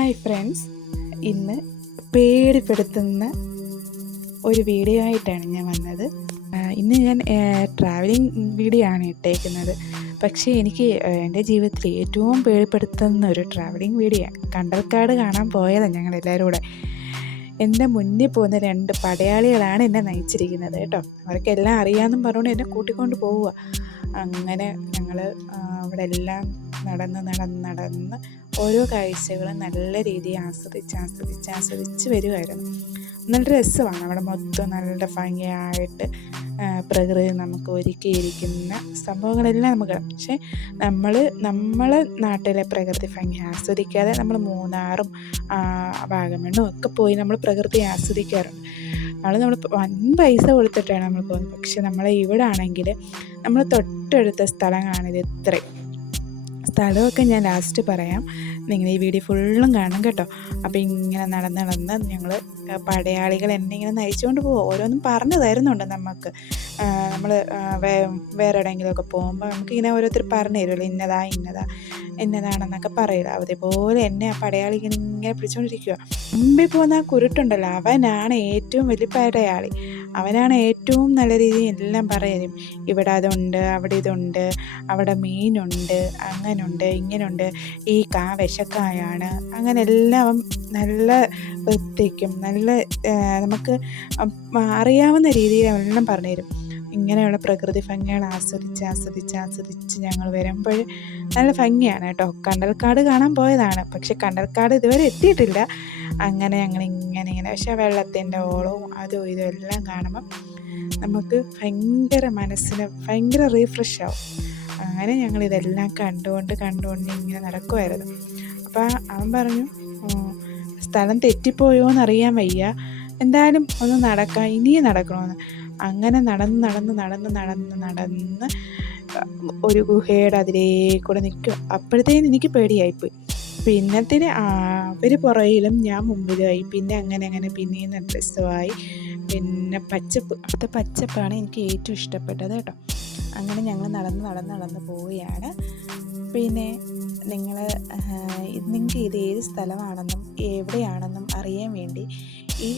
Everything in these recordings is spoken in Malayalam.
ഹായ് ഫ്രണ്ട്സ് ഇന്ന് പേടിപ്പെടുത്തുന്ന ഒരു വീഡിയോ ആയിട്ടാണ് ഞാൻ വന്നത്. ഇന്ന് ഞാൻ ട്രാവലിംഗ് വീഡിയോ ആണ് ഇട്ടേക്കുന്നത്. പക്ഷേ എനിക്ക് എന്റെ ജീവിതത്തിൽ ഏറ്റവും പേടിപ്പെടുത്തുന്ന ഒരു ട്രാവലിംഗ് വീഡിയോ കണ്ടൽക്കാട് കാണാൻ പോയതാണ് ഞങ്ങൾ എല്ലാവരും കൂടെ എന്റെ മുന്നിൽ പോകുന്ന രണ്ട് പടയാളികളാണ് എന്നെ നയിച്ചിരിക്കുന്നത് കേട്ടോ. അവർക്കെല്ലാം അറിയാമെന്നും പറഞ്ഞുകൊണ്ട് എന്നെ കൂട്ടിക്കൊണ്ട് പോവുക അങ്ങനെ ഞങ്ങൾ അവിടെ എല്ലാം നടന്ന് നടന്ന് നടന്ന് ഓരോ കാഴ്ചകളും നല്ല രീതിയിൽ ആസ്വദിച്ച് ആസ്വദിച്ച് ആസ്വദിച്ച് വരുമായിരുന്നു നല്ല രസമാണ്. അവിടെ മൊത്തം നല്ല ഭംഗിയായിട്ട് പ്രകൃതി നമുക്ക് ഒരുക്കിയിരിക്കുന്ന സംഭവങ്ങളെല്ലാം നമുക്ക് പക്ഷേ നമ്മൾ നമ്മളെ നാട്ടിലെ പ്രകൃതി ഭംഗി ആസ്വദിക്കാതെ നമ്മൾ മൂന്നാറും വാഗമണ്ണും ഒക്കെ പോയി നമ്മൾ പ്രകൃതി ആസ്വദിക്കാറുണ്ട്. നമ്മൾ നമ്മൾ വൻ പൈസ കൊടുത്തിട്ടാണ് നമ്മൾ പോകുന്നത്. പക്ഷെ നമ്മളെ ഇവിടെ ആണെങ്കിൽ നമ്മൾ തൊട്ടടുത്ത സ്ഥലങ്ങളാണിത് ഇത്രയും. സ്ഥലമൊക്കെ ഞാൻ ലാസ്റ്റ് പറയാം. നിങ്ങൾ ഈ വീഡിയോ ഫുള്ളും കാണണം കേട്ടോ. അപ്പോൾ ഇങ്ങനെ നടന്ന് നടന്ന് ഞങ്ങൾ പടയാളികൾ എന്നെ ഇങ്ങനെ നയിച്ചുകൊണ്ട് പോകും ഓരോന്നും പറഞ്ഞു തരുന്നുണ്ട് നമുക്ക് നമ്മൾ വേറെ എവിടെയെങ്കിലുമൊക്കെ പോകുമ്പോൾ നമുക്കിങ്ങനെ ഓരോരുത്തർ പറഞ്ഞു തരുമല്ലോ ഇന്നതാ ഇന്നതാ ഇന്നതാണെന്നൊക്കെ പറയില്ല. അതേപോലെ എന്നെ ആ പടയാളി ഇങ്ങനെ ഇങ്ങനെ പിടിച്ചുകൊണ്ടിരിക്കുക മുമ്പിൽ പോകുന്ന ആ കുരുട്ടുണ്ടല്ലോ അവനാണ് ഏറ്റവും വലിയ പടയാളി. അവനാണ് ഏറ്റവും നല്ല രീതിയിൽ എല്ലാം പറയും. ഇവിടെ അതുണ്ട് അവിടെ ഇതുണ്ട് അവിടെ മീനുണ്ട് അങ്ങനുണ്ട് ഇങ്ങനുണ്ട്. ഈ കാ വിശക്കായാണ്. അങ്ങനെ എല്ലാം നല്ല വൃത്തിക്കും നല്ല നമുക്ക് അറിയാവുന്ന രീതിയിൽ അവനെല്ലാം പറഞ്ഞു തരും ഇങ്ങനെയുള്ള പ്രകൃതി ഭംഗികൾ ആസ്വദിച്ച് ആസ്വദിച്ച് ആസ്വദിച്ച് ഞങ്ങൾ വരുമ്പോൾ നല്ല ഭംഗിയാണ് കേട്ടോ. കണ്ടൽക്കാട് കാണാൻ പോയതാണ്. പക്ഷെ കണ്ടൽക്കാട് ഇതുവരെ എത്തിയിട്ടില്ല. അങ്ങനെ ഞങ്ങൾ ഇങ്ങനെ ഇങ്ങനെ. പക്ഷേ വെള്ളത്തിന്റെ ഓളവും അതും ഇതും എല്ലാം കാണുമ്പം നമുക്ക് ഭയങ്കര മനസ്സിന് ഭയങ്കര റീഫ്രഷ് ആവും. അങ്ങനെ ഞങ്ങൾ ഇതെല്ലാം കണ്ടുകൊണ്ട് കണ്ടുകൊണ്ട് ഇങ്ങനെ നടക്കുമായിരുന്നു അപ്പോൾ അവൻ പറഞ്ഞു സ്ഥലം തെറ്റിപ്പോയോ എന്നറിയാൻ വയ്യ. എന്തായാലും ഒന്ന് നടക്കാം. ഇനിയും നടക്കണമെന്ന്. അങ്ങനെ നടന്ന് നടന്ന് നടന്ന് നടന്ന് നടന്ന് ഒരു ഗുഹയുടെ അതിലേ കൂടെ നിൽക്കും. അപ്പോഴത്തേന് എനിക്ക് പേടിയായിപ്പോയി. പിന്നത്തിന് അവർ പുറയിലും ഞാൻ മുമ്പിലുമായി. പിന്നെ അങ്ങനെ അങ്ങനെ പിന്നെയും ഡ്രസ്സുമായി പിന്നെ പച്ചപ്പ് അവിടുത്തെ പച്ചപ്പാണ് എനിക്ക് ഏറ്റവും ഇഷ്ടപ്പെട്ടത് കേട്ടോ. അങ്ങനെ ഞങ്ങൾ നടന്ന് നടന്ന് നടന്ന് പോവുകയാണ്. പിന്നെ നിങ്ങൾ നിങ്ങൾക്ക് ഇത് ഏത് സ്ഥലമാണെന്നും എവിടെയാണെന്നും അറിയാൻ വേണ്ടി ഈ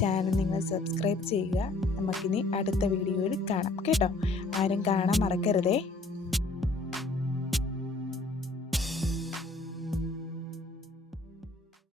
ചാനൽ നിങ്ങൾ സബ്സ്ക്രൈബ് ചെയ്യുക. നമുക്കിനി അടുത്ത വീഡിയോയിൽ കാണാം. കേട്ടോ? ആരും കാണാൻ മറക്കരുതേ.